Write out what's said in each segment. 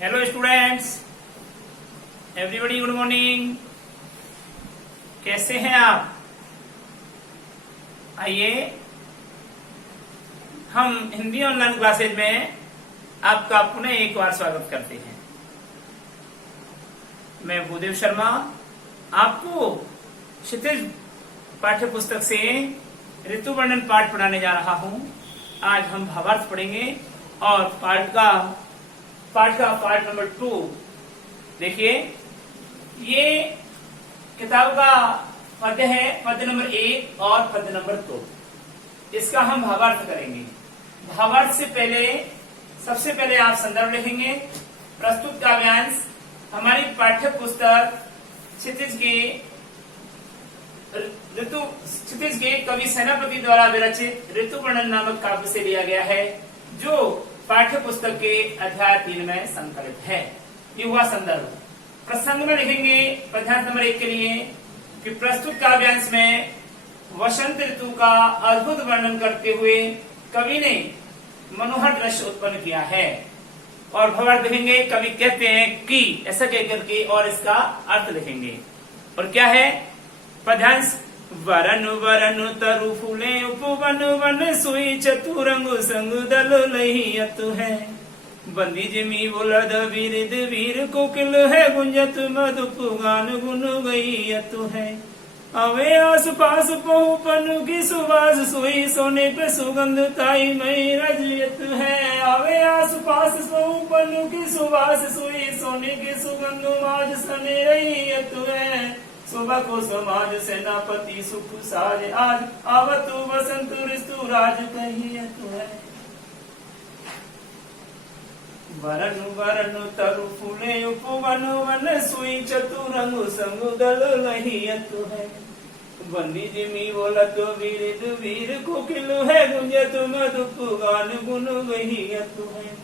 Hello students, everybody good morning. कैसे हैं आप? आइए हम हिंदी ऑनलाइन क्लासेज में आपका पुनः एक बार स्वागत करते हैं। मैं भूदेव शर्मा आपको क्षितिज पाठ्य पुस्तक से ऋतु वर्णन पाठ पढ़ाने जा रहा हूं। आज हम भावार्थ पढ़ेंगे और पाठ का पार्ट नंबर 2। देखिए, ये किताब का पद्य है, पद्य नंबर 1 और पद्य नंबर 2। इसका हम भावार्थ करेंगे। भावार्थ से पहले सबसे पहले आप संदर्भ लिखेंगे। प्रस्तुत काव्यांश हमारी पाठ्य पुस्तक क्षितिज के कवि सेनापति द्वारा विरचित ऋतु वर्णन नामक काव्य से लिया गया है, जो पाठ्य पुस्तक के अध्याय 3 में संकलित है। ये हुआ संदर्भ। प्रसंग में लिखेंगे पद्यांश नंबर 1 के लिए कि प्रस्तुत काव्यांश में वसंत ऋतु का अद्भुत वर्णन करते हुए कवि ने मनोहर दृश्य उत्पन्न किया है। और भावार्थ लिखेंगे, कवि कहते हैं कि, ऐसा कहकर के, और इसका अर्थ लिखेंगे। और क्या है पद्यांश? वरनु वरनु तरु फूले उपवन वन सुई चतुरंग संग दल लहियतु है। बंदी जिमी बोलद वीरिद वीर कोकिल है, गुंजत मधुप गान गुन गईयतु है। अवे आस पास पहु पनु की सुबास सुई सोने पे सुगंध ताई मई रजयत है। अवे आस पास पहु पनु की सुबास सुई सोने की सुगंध माज सने रहियत है। सुबह को समाज सेनापति सुख साज आज आवतु वसंत ऋतु राज कहियत है। वरनु वरनु तरु फूले उपवन वन सुई चतुरंग संग दल लहियत है। बंदी जिमी बोलत वीरिद वीर कोकिल है, गुंजत मधुप गान गुन गहियत है।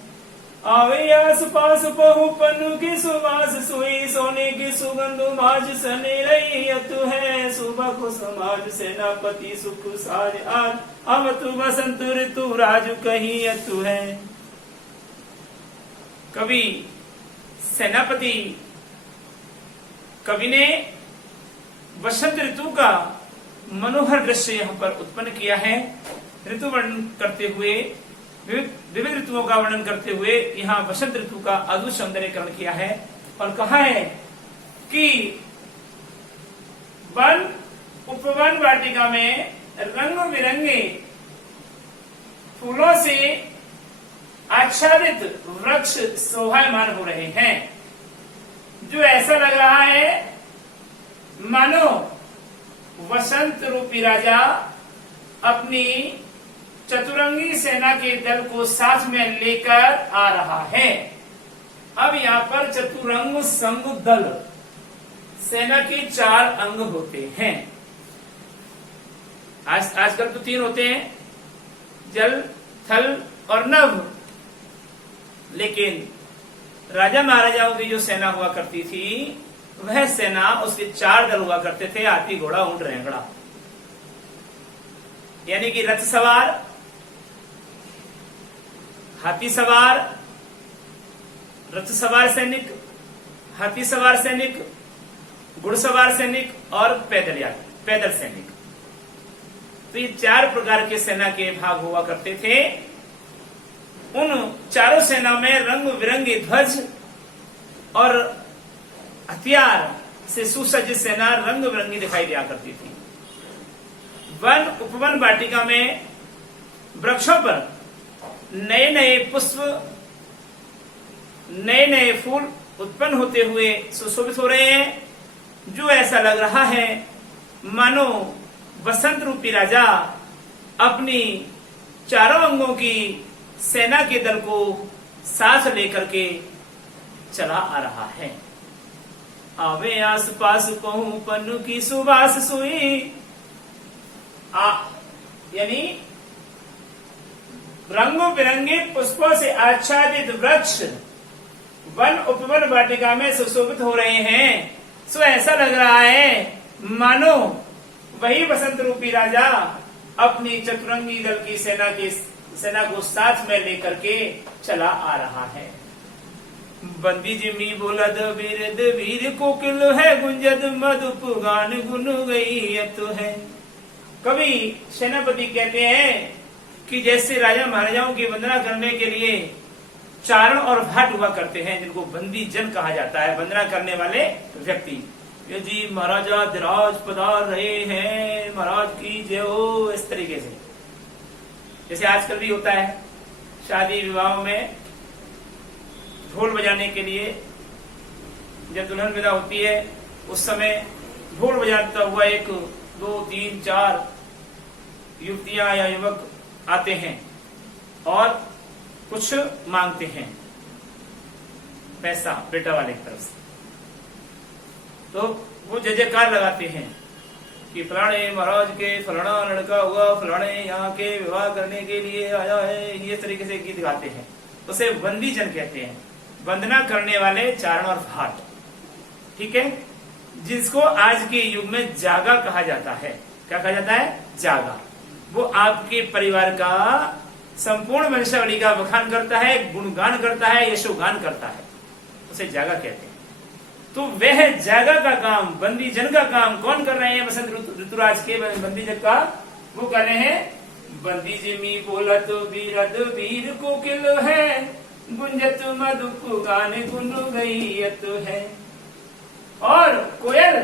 आवे आस पास पहु पनु की सुबास सुई सोने की सुगंध माज सने रहियत है। सुबह को समाज सेनापति सुख साज आज आवतु वसंत ऋतु राज कहियत है। कवि सेनापति कवि ने वसंत ऋतु का मनोहर दृश्य यहाँ पर उत्पन्न किया है। ऋतु वर्णन करते हुए, विविध ऋतुओं का वर्णन करते हुए यहाँ वसंत ऋतु का अद्भुत सौंदर्यकरण किया है। और कहा है कि वन उपवन वाटिका में रंग बिरंगे फूलों से आच्छादित वृक्ष शोभायमान हो रहे हैं, जो ऐसा लग रहा है मानो वसंत रूपी राजा अपनी चतुरंगी सेना के दल को साथ में लेकर आ रहा है। अब यहाँ पर चतुरंग संग दल, सेना के 4 अंग होते हैं। आजकल तो 3 होते हैं, जल थल और नभ। लेकिन राजा महाराजाओं की जो सेना हुआ करती थी, वह सेना, उसके 4 दल हुआ करते थे, हाथी घोड़ा ऊंट रेंगड़ा। यानी कि रथ सवार, हाथी सवार, रथ सवार सैनिक, हाथी सवार सैनिक, घुड़सवार सैनिक और पैदल सैनिक। तो ये 4 प्रकार के सेना के भाग हुआ करते थे। उन चारों सेना में रंग बिरंगी ध्वज और हथियार से सुसज्जित सेना रंग बिरंगी दिखाई दिया करती थी। वन उपवन वाटिका में वृक्षों पर नए नए पुष्प, नए नए फूल उत्पन्न होते हुए सुशोभित हो रहे हैं, जो ऐसा लग रहा है मानो वसंत रूपी राजा अपनी चारों अंगों की सेना के दल को साथ लेकर के चला आ रहा है। आवे आस पास पहु पन्नु की सुबास सुई, यानी रंगों बिरंगे पुष्पों से आच्छादित वृक्ष वन उपवन वाटिका में सुशोभित हो रहे हैं। सो ऐसा लग रहा है मानो वही वसंत रूपी राजा अपनी चतुरंगी दल की सेना को साथ में लेकर के चला आ रहा है। बंदी जिमी बोलद बिरद वीर कोकिल है गुंजद मधुप गान गुन गई तो है। कवि सेनापति कहते हैं कि जैसे राजा महाराजाओं की वंदना करने के लिए चारण और भाट हुआ करते हैं, जिनको बंदी जन कहा जाता है, वंदना करने वाले व्यक्ति। ये जी महाराजा धीराज पधार रहे हैं, महाराज की जय हो, इस तरीके से। जैसे आजकल भी होता है शादी विवाहों में ढोल बजाने के लिए, जब दुल्हन विदा होती है उस समय ढोल बजाता हुआ 1 2 3 4 युवतियां या युवक आते हैं और कुछ मांगते हैं, पैसा बेटा वाले की तरफ से। तो वो जय जयकार लगाते हैं कि फलाने महाराज के फलाना लड़का हुआ, फलाने यहाँ के विवाह करने के लिए आया है, ये तरीके से गीत गाते हैं। उसे बंदी जन कहते हैं, वंदना करने वाले चारण और भाट, ठीक है, जिसको आज के युग में जागा कहा जाता है। क्या कहा जाता है? जागा। वो आपके परिवार का संपूर्ण वंशावली का बखान करता है, गुणगान करता है, यशोगान करता है, उसे जागा कहते हैं। तो वह जागा का काम, बंदी जन का काम कौन कर रहे हैं? बसंत ऋतुराज के बंदी जन का वो कर रहे हैं। बंदी जिमी बोलत बीरद वीर कोकिल है, गुंजत मधुप गान गुन गई तो है। और कोयल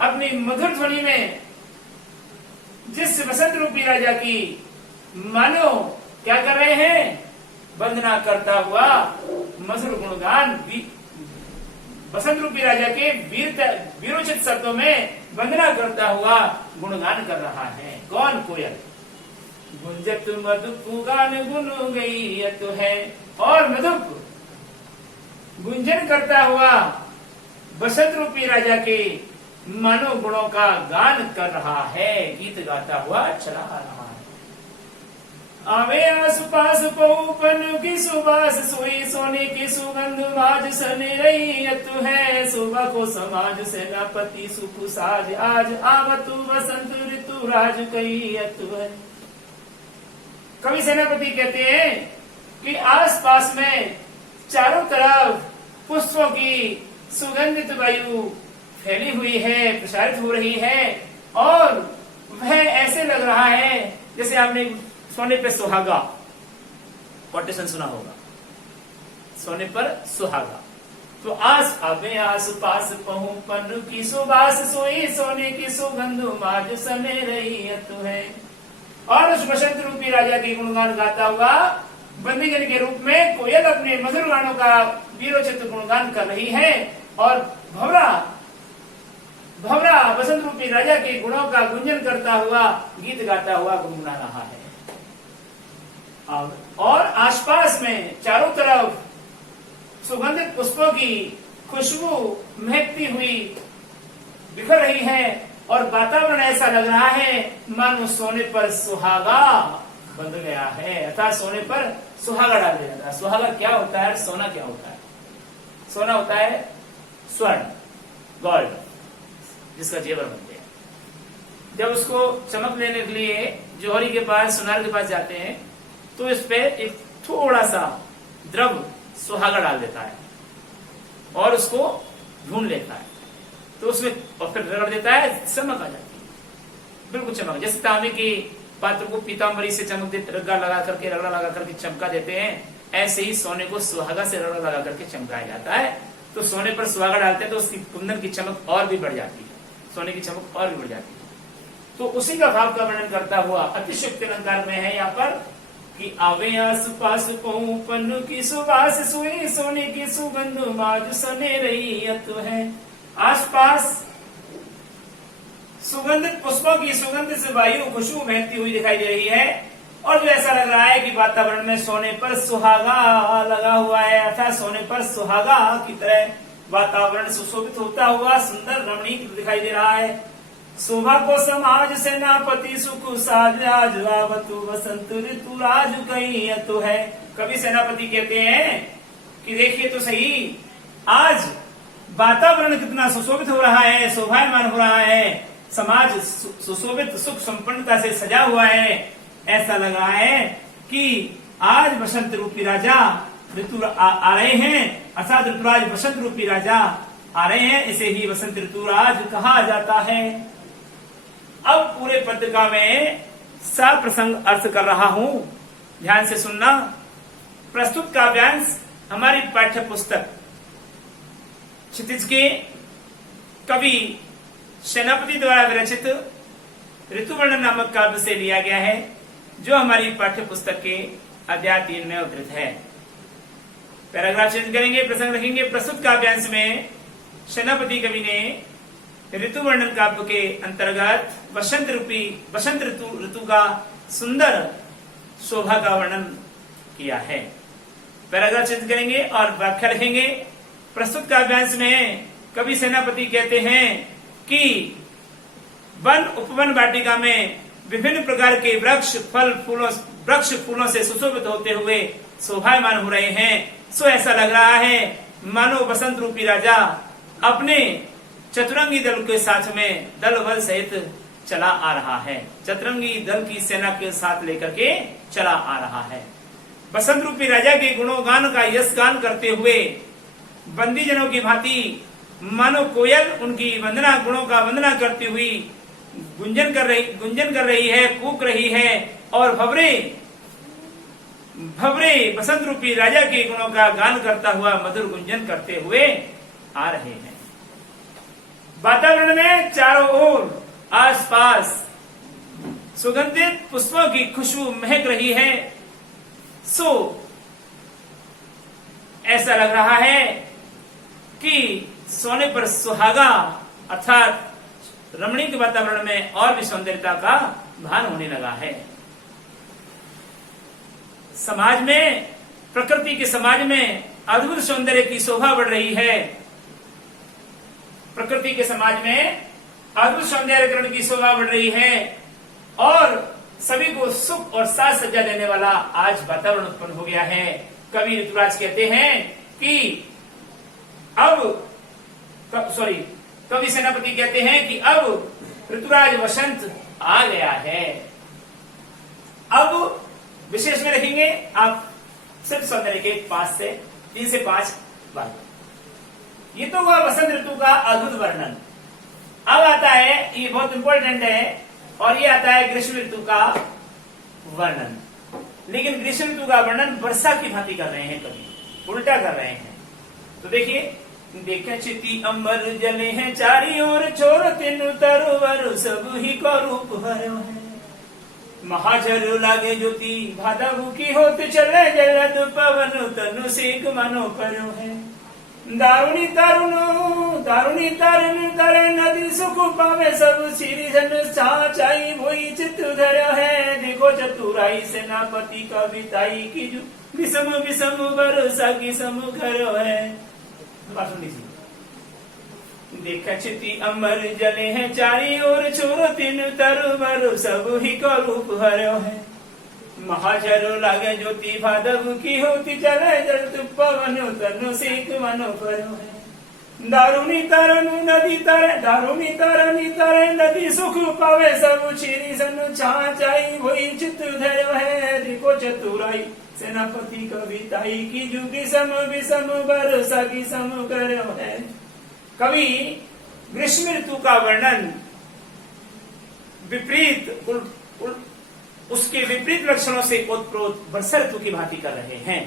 अपनी मधुर ध्वनि में जिस बसंत रूपी राजा की मानो क्या कर रहे हैं? वंदना करता हुआ मधुर गुणगान, बसंत रूपी राजा के वीरोचित शब्दों में वंदना करता हुआ गुणगान कर रहा है। कौन? कोयल। गुंजत मधुप गान गुन गई तो है। और मधुप गुंजन करता हुआ बसंत रूपी राजा के मानो गुणों का गान कर रहा है, गीत गाता हुआ चला रहा है। आवे आस पास पौपन की सुबास, सोई सोने की सुगंध आज सन रही है। सुबह को समाज सेनापति सुख साज, आज आवतु बसंत ऋतु राज कही है। कवि सेनापति कहते हैं कि आस पास में चारों तरफ पुष्पों की सुगंधित वायु फैली हुई है, प्रसारित हो रही है, और वह ऐसे लग रहा है जैसे आपने सोने पे सुहागा कोटेशन सुना होगा, सोने पर सुहागा। तो आस आवे आस पास पहू पन की सुबास, सोई सोने की सुगंध माज सने रही है। और उस बसंत रूपी राजा की गुणगान गाता हुआ बंदीजन के रूप में कोयल अपने मधुर गानों का वीरोचित गुणगान कर रही है, और भवरा भवरा बसंत रूपी राजा के गुणों का गुंजन करता हुआ, गीत गाता हुआ गुनगुना रहा है। और आसपास में चारों तरफ सुगंधित पुष्पों की खुशबू महकती हुई बिखर रही है, और वातावरण ऐसा लग रहा है मानो सोने पर सुहागा बंध गया है, अर्थात सोने पर सुहागा डाल दिया जाता है। सुहागा क्या होता है? सोना क्या होता है? सोना होता है स्वर्ण, गोल्ड, जिसका जेवर बनते हैं। जब उसको चमक लेने के लिए जौहरी के पास, सुनार के पास जाते हैं, तो इस पे एक थोड़ा सा द्रव सुहागा डाल देता है और उसको ढूंढ लेता है, तो उसमें और फिर रगड़ देता है, चमक आ जाती है, बिल्कुल चमक। जैसे तांबे के पात्र को पीतांबरी से चमक देते, रगड़ा लगा करके चमका देते हैं, ऐसे ही सोने को सुहागा से रगड़ा लगा करके चमकाया जाता है। तो सोने पर सुहागा डालते हैं तो उसकी कुंदन की चमक और भी बढ़ जाती है, सोने की चमक और भी बढ़ जाती है। तो उसी का भाव का वर्णन करता हुआ अतिशयोक्ति अलंकार में है यहाँ पर कि आवे आस पास पहू पन की सुबास, सोई सोने की सुगंध माज सने रही है। आसपास सुगंधित पुष्पों की सुगंध से वायु खुशबू महकती हुई दिखाई दे रही है, और जो ऐसा लग रहा है कि वातावरण में सोने पर सुहागा लगा हुआ है, अर्थात सोने पर सुहागा की तरह वातावरण सुशोभित होता हुआ सुंदर रमणीक दिखाई दे रहा है। शोभा को समाज सेनापति सुख साज, आज आवतु बसंत ऋतु राज कही तो है। कवि सेनापति कहते हैं कि देखिए तो सही, आज वातावरण कितना सुशोभित हो रहा है, शोभायमान हो रहा है, समाज सुशोभित सुख संपन्नता से सजा हुआ है। ऐसा लग रहा है कि आज बसंत रूपी राजा ऋतु आ रहे हैं, अर्थात ऋतुराज वसंत रूपी राजा आ रहे हैं, इसे ही वसंत ऋतुराज कहा जाता है। अब पूरे पद का मैं सप्रसंग अर्थ कर रहा हूं, ध्यान से सुनना। प्रस्तुत काव्यांश हमारी पाठ्य पुस्तक क्षितिज के कवि सेनापति द्वारा विरचित ऋतुवर्णन नामक काव्य से लिया गया है, जो हमारी पाठ्य पुस्तक के अध्याय 3 में उद्धृत है। पैराग्राफ चेंज करेंगे, प्रसंग रखेंगे। प्रस्तुत काव्यांश में सेनापति कवि ने ऋतुवर्णन काव्य के अंतर्गत वसंत ऋतु का सुंदर शोभा का वर्णन किया है। पैराग्राफ चेंज करेंगे और व्याख्या लिखेंगे। प्रस्तुत काव्यांश में कवि सेनापति कहते हैं कि वन उपवन वाटिका में विभिन्न प्रकार के वृक्ष फूलों से सुशोभित होते हुए शोभायमान हो रहे हैं। सो ऐसा लग रहा है मानो वसंत रूपी राजा अपने चतुरंगी दल के साथ में दल बल सहित चला आ रहा है, चतुरंगी दल की सेना के साथ लेकर के चला आ रहा है। वसंत रूपी राजा के गुणोगान का यश गान करते हुए बंदी जनों की भांति मानो कोयल उनकी वंदना गुणों का वंदना करती हुई गुंजन कर रही है, कूक रही है और भवरे बसंत रूपी राजा के गुणों का गान करता हुआ मधुर गुंजन करते हुए आ रहे हैं। वातावरण में चारों ओर आसपास सुगंधित पुष्पों की खुशबू महक रही है। सो ऐसा लग रहा है कि सोने पर सुहागा अर्थात रमणीक वातावरण में और भी सौंदर्यता का भान होने लगा है। समाज में, प्रकृति के समाज में अद्भुत सौंदर्य की शोभा बढ़ रही है। प्रकृति के समाज में अद्भुत सौंदर्यकरण की शोभा बढ़ रही है और सभी को सुख और साज सज्जा देने वाला आज वातावरण उत्पन्न हो गया है। कवि ऋतुराज कहते हैं कि कवि सेनापति कहते हैं कि अब ऋतुराज वसंत आ गया है। अब विशेष में लिखेंगे आप सिर्फ सौंदर्य के 3 से 5 बार। ये तो हुआ वसंत ऋतु का अद्भुत वर्णन। अब आता है, ये बहुत इंपॉर्टेंट है, और ये आता है ग्रीष्म ऋतु का वर्णन। लेकिन ग्रीष्म ऋतु का वर्णन वर्षा की भांति कर रहे हैं, कवि उल्टा कर रहे हैं। तो देखिए, देखे चिति अम्बर जले हैं चारी ओर, छोर तीन तरुवर सब ही को रूप भरो है। महाझर लागे ज्योति भादव की होत चले, जलद पवन तनु सेक मनो करो है। दारुणी तारुण तरे नदी सुख पावे, सब सिरी जन चाई भोई चित्त धरो है। देखो चतुराई सेनापति कविताई की जो विषम विषम भरोसा की समुखरो है। देखा चिति अमर जले हैं चारी ओर, छोरो तीन तरुवर सब ही को रूप हरो है। महाझरो लागे ज्योति भादव की होती चले, जल पवन तनु सेक मनो करो है। दारुणी तरनु नदी तरे नदी सुख पावे, सब छिरी सन चाई वही चित्त धरो है। देखो चतुराई सेनापति कविताई की जुगी सम विषम भरोसा की सम करो है। कवि ग्रीष्म ऋतु का वर्णन उसके विपरीत लक्षणों से ओतप्रोत वर्षा ऋतु की भांति कर रहे हैं।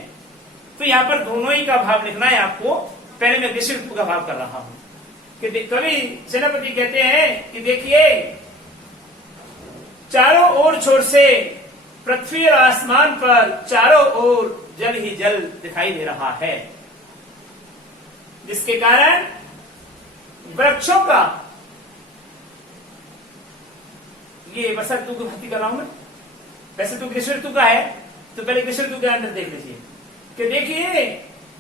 तो यहाँ पर दोनों ही का भाव लिखना है आपको। पहले मैं ग्रीष्म ऋतु का भाव कर रहा हूं कि कवि सेनापति कहते हैं कि देखिए, चारों ओर छोर से पृथ्वी और आसमान पर चारों ओर जल ही जल दिखाई दे रहा है, जिसके कारण वृक्षों का, ये वर्षा ऋतु की भांति कर रहा हूं मैं, वैसे तो ग्रीष्म ऋतु का है, तो पहले ग्रीष्म ऋतु के अंदर देख लीजिए कि देखिए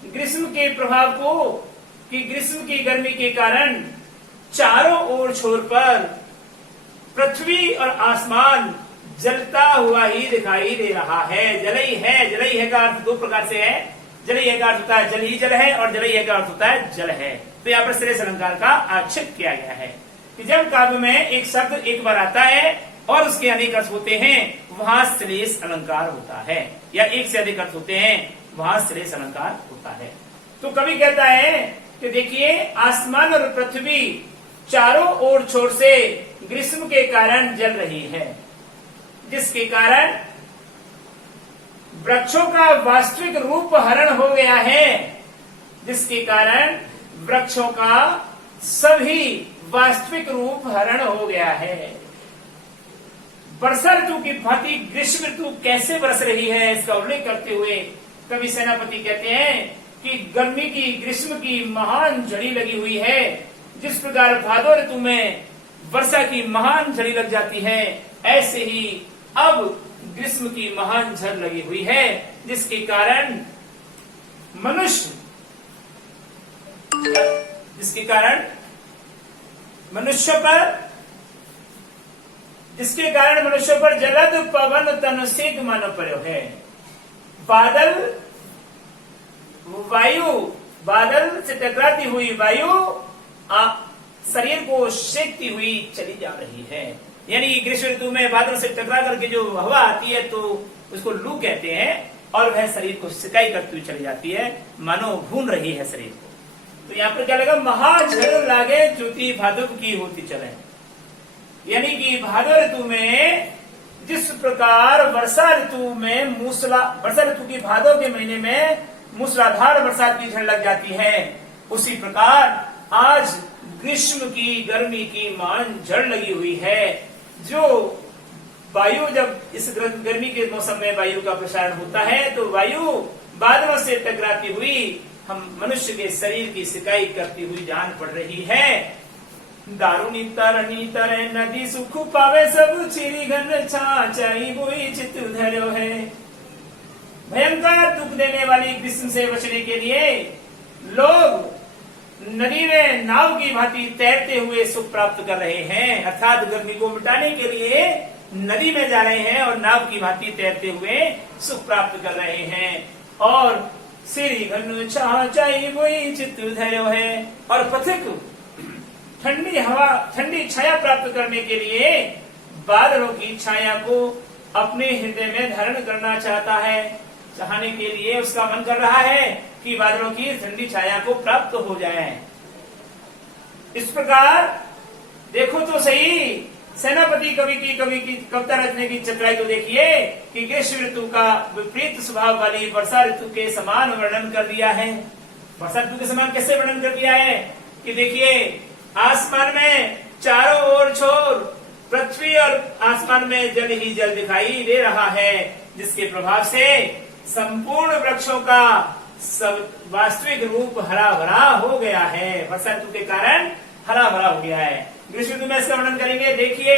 ग्रीष्म के प्रभाव को, कि ग्रीष्म की गर्मी के कारण चारों ओर छोर पर पृथ्वी और आसमान जलता हुआ ही दिखाई दे रहा है। जलई है का अर्थ दो प्रकार से है। जलई है का अर्थ होता है जल ही जल है, और जलई है का अर्थ होता है जल है। तो यहाँ पर श्रेष्ठ अलंकार का आक्षेप किया गया है कि जब काव्य में एक शब्द एक बार आता है और उसके अनेक अर्थ होते हैं, वहां श्रेष्ठ अलंकार होता है, या एक से अधिक अर्थ होते हैं वहां श्रेष्ठ अलंकार होता है। तो कवि कहता है कि देखिए आसमान और पृथ्वी चारों ओर छोर से ग्रीष्म के कारण जल रही है, जिसके कारण वृक्षों का वास्तविक रूप हरण हो गया है, जिसके कारण वृक्षों का सभी वास्तविक रूप हरण हो गया है। वर्षा ऋतु की भांति ग्रीष्म ऋतु कैसे बरस रही है, इसका उल्लेख करते हुए कवि सेनापति कहते हैं कि गर्मी की ग्रीष्म की महान झड़ी लगी हुई है। जिस प्रकार भादो ऋतु में वर्षा की महान झड़ी लग जाती है, ऐसे ही अब ग्रीष्म की महान झड़ लगी हुई है, जिसके कारण मनुष्य जिसके कारण मनुष्य पर जलद पवन तन सिग मन पर्यो है। बादल से टकराती हुई वायु शरीर को सेकती हुई चली जा रही है। यानी ग्रीष्म ऋतु में बादल से टकरा करके जो हवा आती है तो उसको लू कहते हैं, और वह शरीर को सिकाई करती हुई चली जाती है, मानो भून रही है शरीर को। तो यहाँ पर क्या लगा, महाझड़ लागे ज्योति भादुक की होती चले। यानी कि भादो ऋतु में जिस प्रकार वर्षा ऋतु की भादो के महीने में मूसलाधार बरसात की झड़ लग जाती है, उसी प्रकार आज ग्रीष्म की गर्मी की महान झड़ लगी हुई है। जो वायु, जब इस गर्मी के मौसम में वायु का प्रसारण होता है तो वायु बादलों से टकराती हुई हम मनुष्य के शरीर की सिकाई करती हुई जान पड़ रही है। दारुणी तरणी तरे नदी सुख पावे सब चिरी घन छाई बोई चित धरो है। भयंकर दुख देने वाली ग्रीष्म से बचने के लिए लोग नदी में नाव की भांति तैरते हुए सुख प्राप्त कर रहे हैं, अर्थात गर्मी को मिटाने के लिए नदी में जा रहे हैं और नाव की भांति तैरते हुए सुख प्राप्त कर रहे हैं। और श्री घन छाई बोई चित धरो है, और पथिक ठंडी हवा, ठंडी छाया प्राप्त करने के लिए बादलों की छाया को अपने हृदय में धारण करना चाहता है। चाहने के लिए उसका मन कर रहा है कि बादलों की ठंडी छाया को प्राप्त हो जाए। इस प्रकार देखो तो सही, सेनापति कवि की कविता रचने की चतुराई तो देखिए कि ग्रीष्म ऋतु का विपरीत स्वभाव वाली वर्षा ऋतु के समान वर्णन कर दिया है। वर्षा ऋतु के समान कैसे वर्णन कर दिया है कि देखिए आसमान में चारों ओर छोर पृथ्वी और आसमान में जल ही जल दिखाई दे रहा है, जिसके प्रभाव से संपूर्ण वृक्षों का सब वास्तविक रूप हरा भरा हो गया है। वर्षा ऋतु के कारण हरा भरा हो गया है। ग्रीष्म ऋतु में इसका वर्णन करेंगे। देखिए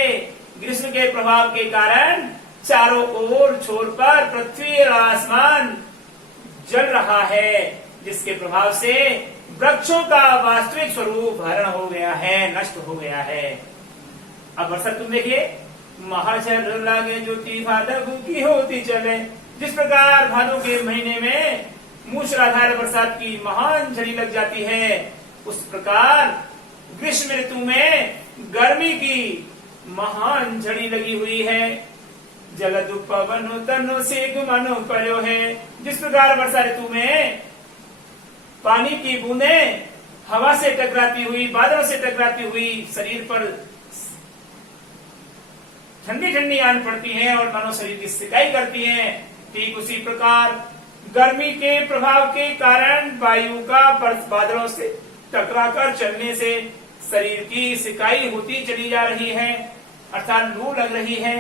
ग्रीष्म के प्रभाव के कारण चारों ओर छोर पर पृथ्वी और आसमान जल रहा है, जिसके प्रभाव से वृक्षों का वास्तविक स्वरूप हरण हो गया है, नष्ट हो गया है। अब वर्षा तुम देखिए, महाझड़ लागे ज्योति भादो की होती चले। जिस प्रकार भादो के महीने में मूसलाधार बरसात की महान झड़ी लग जाती है, उस प्रकार ग्रीष्म ऋतु में गर्मी की महान झड़ी लगी हुई है। जलद पवन तनो सेग मनो पर्यो है। जिस प्रकार वर्षा ऋतु में पानी की बूंदें हवा से टकराती हुई, बादलों से टकराती हुई शरीर पर ठंडी ठंडी आन पड़ती हैं और मानो शरीर की सिकाई करती हैं, ठीक उसी प्रकार गर्मी के प्रभाव के कारण वायु का बादलों से टकराकर चलने से शरीर की सिकाई होती चली जा रही है, अर्थात लू लग रही है।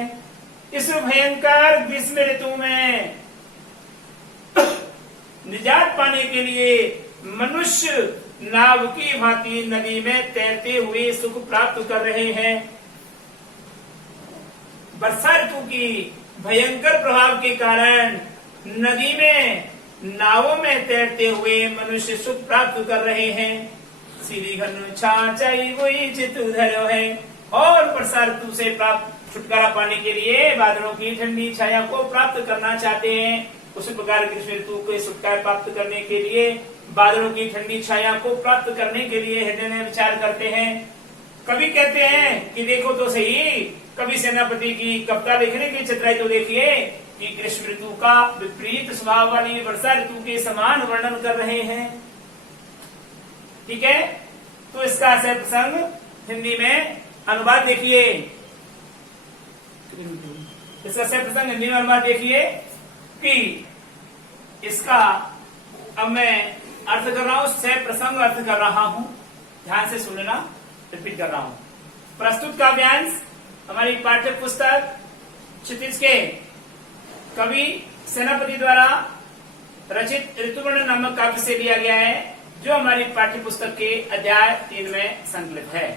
इस भयंकर ग्रीष्म ऋतु में निजात पाने के लिए मनुष्य नाव की भांति नदी में तैरते हुए सुख प्राप्त कर रहे हैं। वर्षा ऋतु की भयंकर प्रभाव के कारण नदी में नावों में तैरते हुए मनुष्य सुख प्राप्त कर रहे हैं। श्री घन छाई वही चित धरो है। और वर्षा ऋतु से प्राप्त छुटकारा पाने के लिए बादलों की ठंडी छाया को प्राप्त करना चाहते हैं। उसी प्रकार ग्रीष्म ऋतु को छुटकारा प्राप्त करने के लिए, बादलों की ठंडी छाया को प्राप्त करने के लिए हृदय में विचार करते हैं। कवि कहते हैं कि देखो तो सही, कवि सेनापति की कविता लिखने की चतुराई तो देखिए कि ग्रीष्म ऋतु का विपरीत स्वभाव वाली वर्षा ऋतु के समान वर्णन कर रहे हैं। ठीक है, तो इसका आशय प्रसंग हिंदी में अनुवाद देखिए। इसका आशय प्रसंग हिंदी में अनुवाद देखिए कि इसका अब मैं अर्थ कर रहा हूं, सह प्रसंग अर्थ कर रहा हूं, ध्यान से सुनना, रिपीट कर रहा हूं। प्रस्तुत काव्यांश हमारी पाठ्य पुस्तक क्षितिज के कवि सेनापति द्वारा रचित ऋतुवर्णन नामक काव्य से लिया गया है, जो हमारी पाठ्य पुस्तक के अध्याय 3 में संकलित है।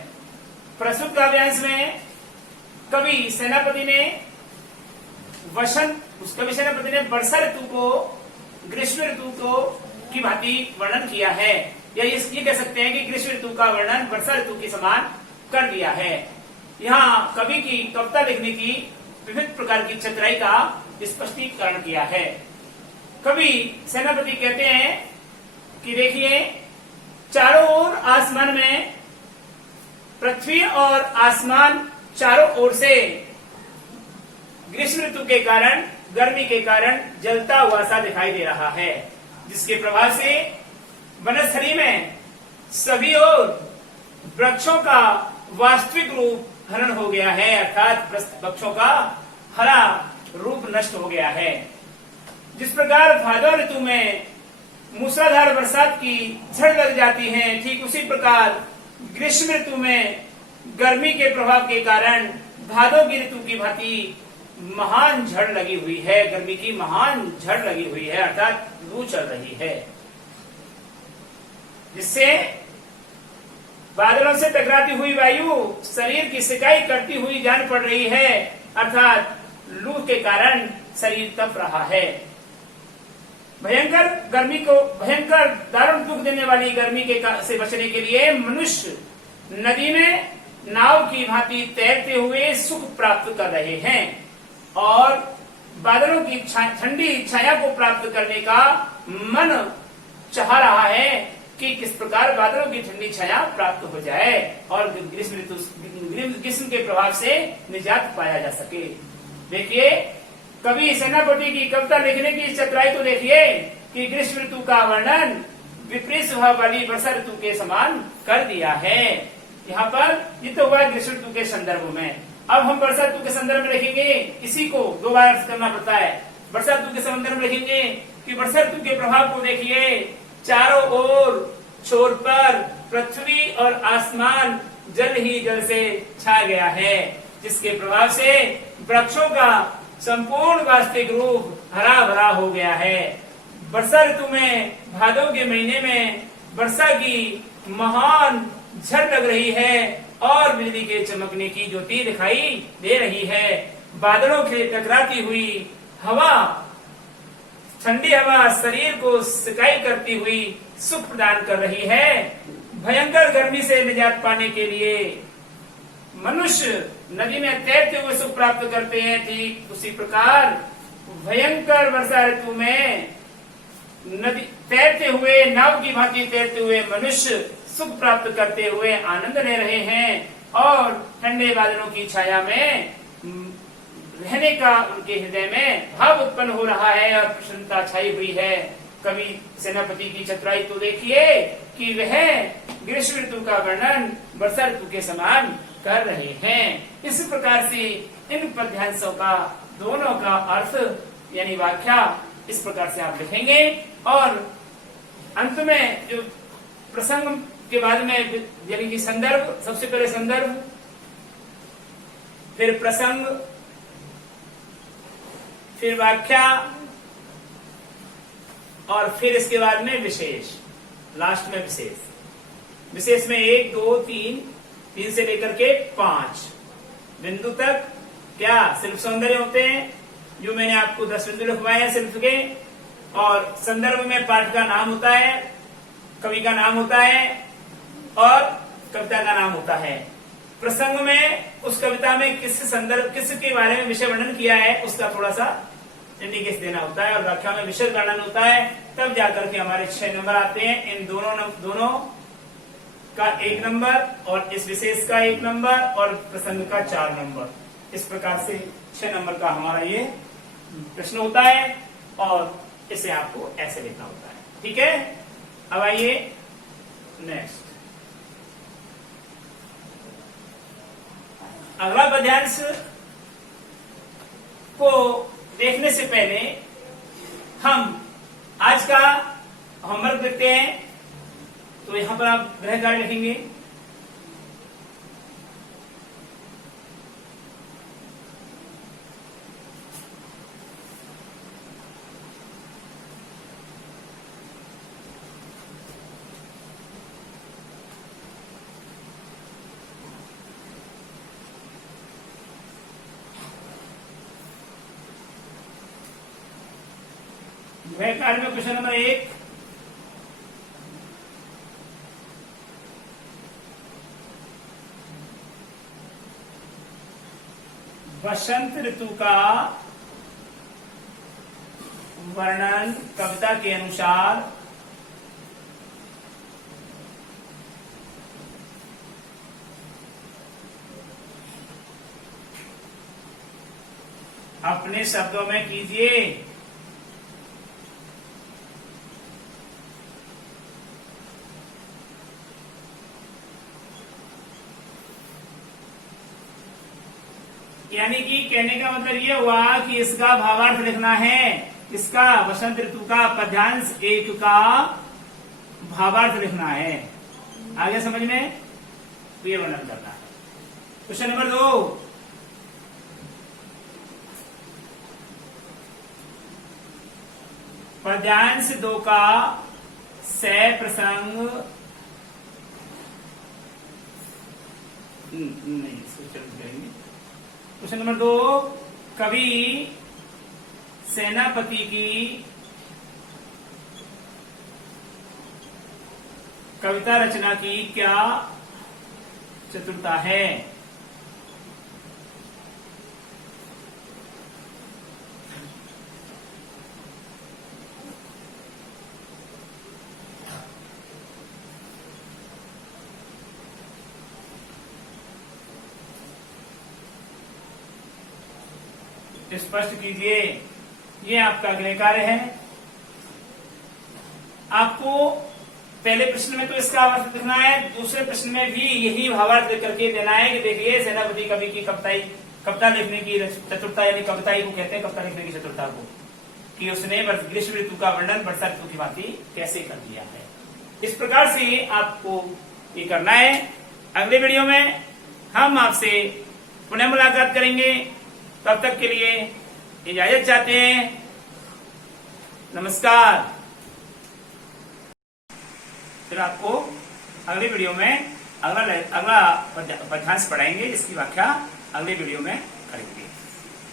प्रस्तुत काव्यांश में कवि सेनापति ने वर्षा ऋतु को ग्रीष्म ऋतु को की भांति वर्णन किया है, या ये कह सकते हैं कि ग्रीष्म ऋतु का वर्णन वर्षा ऋतु के समान कर दिया है। यहाँ कवि की कविता लिखने की विभिन्न प्रकार की चतुराई का स्पष्टीकरण किया है। कवि सेनापति कहते हैं कि देखिए, चारों ओर आसमान में, पृथ्वी और आसमान चारों ओर से ग्रीष्म ऋतु के कारण, गर्मी के कारण जलता हुआ सा दिखाई दे रहा है, जिसके प्रभाव से वनस्थली में सभी ओर वृक्षों का वास्तविक रूप हरण हो गया है, अर्थात वृक्षों का हरा रूप नष्ट हो गया है। जिस प्रकार भादौ ऋतु में मूसलाधार बरसात की झड़ लग जाती है, ठीक उसी प्रकार ग्रीष्म ऋतु में गर्मी के प्रभाव के कारण भादौ की ऋतु की भांति महान झड़ लगी हुई है, गर्मी की महान झड़ लगी हुई है, अर्थात लू चल रही है, जिससे बादलों से टकराती हुई वायु शरीर की सिकाई करती हुई जान पड़ रही है, अर्थात लू के कारण शरीर तप रहा है। भयंकर गर्मी को, भयंकर दारुण दुख देने वाली गर्मी के से बचने के लिए मनुष्य नदी में नाव की भांति तैरते हुए सुख प्राप्त कर रहे हैं, और बादलों की ठंडी छाया को प्राप्त करने का मन चाह रहा है कि किस प्रकार बादलों की ठंडी छाया प्राप्त हो जाए और ग्रीष्म के प्रभाव से निजात पाया जा सके। देखिए, कवि सेनापति की कविता लिखने की चतुराई तो देखिए कि ग्रीष्म ऋतु का वर्णन विपरीत स्वभाव वाली वर्षा ऋतु के समान कर दिया है। यहाँ पर ये तो हुआ ग्रीष्म ऋतु के संदर्भ में। अब हम वर्षा ऋतु के संदर्भ में लिखेंगे, इसी को दो बार अर्थ करना पड़ता है। वर्षा ऋतु के संदर्भ में लिखेंगे कि वर्षा ऋतु के प्रभाव को देखिए, चारों ओर छोर पर पृथ्वी और आसमान जल ही जल से छा गया है, जिसके प्रभाव से वृक्षों का संपूर्ण वास्तविक रूप हरा भरा हो गया है। वर्षा ऋतु में भादौ के महीने में वर्षा की महान झड़ लग रही है और बिजली के चमकने की ज्योति दिखाई दे रही है। बादलों से टकराती हुई हवा, ठंडी हवा शरीर को सिकाई करती हुई सुख प्रदान कर रही है। भयंकर गर्मी से निजात पाने के लिए मनुष्य नदी में तैरते हुए सुख प्राप्त करते हैं, ठीक उसी प्रकार भयंकर वर्षा ऋतु में नदी तैरते हुए, नाव की भांति तैरते हुए मनुष्य सुख प्राप्त करते हुए आनंद ले रहे हैं और ठंडे बादलों की छाया में रहने का उनके हृदय में भाव उत्पन्न हो रहा है और प्रसन्नता छाई हुई है। कवि सेनापति की चतुराई तो देखिए कि वह ग्रीष्म ऋतु का वर्णन वर्षा ऋतु के समान कर रहे हैं। इस प्रकार से इन पद्यांशों का दोनों का अर्थ यानी व्याख्या इस प्रकार से आप लिखेंगे और अंत में जो प्रसंग के बाद में यानी कि संदर्भ, सबसे पहले संदर्भ, फिर प्रसंग, फिर व्याख्या और फिर इसके बाद में विशेष, लास्ट में विशेष। विशेष में 1, 2, 3 से लेकर के 5 बिंदु तक क्या शिल्प सौंदर्य होते हैं, जो मैंने आपको 10 बिंदु लिखवाए हैं शिल्प के। और संदर्भ में पाठ का नाम होता है, कवि का नाम होता है और कविता का नाम होता है। प्रसंग में उस कविता में किस संदर्भ, किसके बारे में विषय वर्णन किया है उसका थोड़ा सा इंडिकेशन देना होता है और व्याख्या में विषय वर्णन होता है। तब जाकर के हमारे 6 नंबर आते हैं। इन दोनों का 1 नंबर और इस विशेष का 1 नंबर और प्रसंग का 4 नंबर। इस प्रकार से 6 नंबर का हमारा ये प्रश्न होता है और इसे आपको ऐसे लिखना होता है। ठीक है, अब आइए नेक्स्ट। अगला पद्यांश को देखने से पहले हम आज का होमवर्क देखते हैं। तो यहां पर आप गृह कार्य लिखेंगे। गृह कार्य में क्वेश्चन नंबर 1, वसंत ऋतु का वर्णन कविता के अनुसार अपने शब्दों में कीजिए। यानी कि कहने का मतलब यह हुआ कि इसका भावार्थ लिखना है। इसका वसंत ऋतु का पद्यांश 1 का भावार्थ लिखना है। आगे समझ में? तो ये वर्णन करना है। क्वेश्चन नंबर 2, पद्यांश 2 का सह प्रसंग नहीं, करेंगे। क्वेश्चन नंबर 2, कवि सेनापति की कविता रचना की क्या चतुरता है? स्पष्ट कीजिए। ये आपका गृह कार्य है। आपको पहले प्रश्न में तो इसका अर्थ लिखना है, दूसरे प्रश्न में भी यही भावार्थ लिख करके देना है कि देखिए सेनापति कवि की कविता लिखने की चतुरता, यानी कविताई को कहते हैं कविता लिखने की चतुरता को, कि उसने ग्रीष्म ऋतु का वर्णन वर्षा ऋतु की भांति कैसे कर दिया है। इस प्रकार से आपको ये करना है। अगले वीडियो में हम आपसे पुनः मुलाकात करेंगे। तब तक के लिए इजाजत चाहते हैं। नमस्कार। फिर आपको अगले वीडियो में अगला पद्यांश पढ़ाएंगे, जिसकी व्याख्या अगले वीडियो में करेंगे।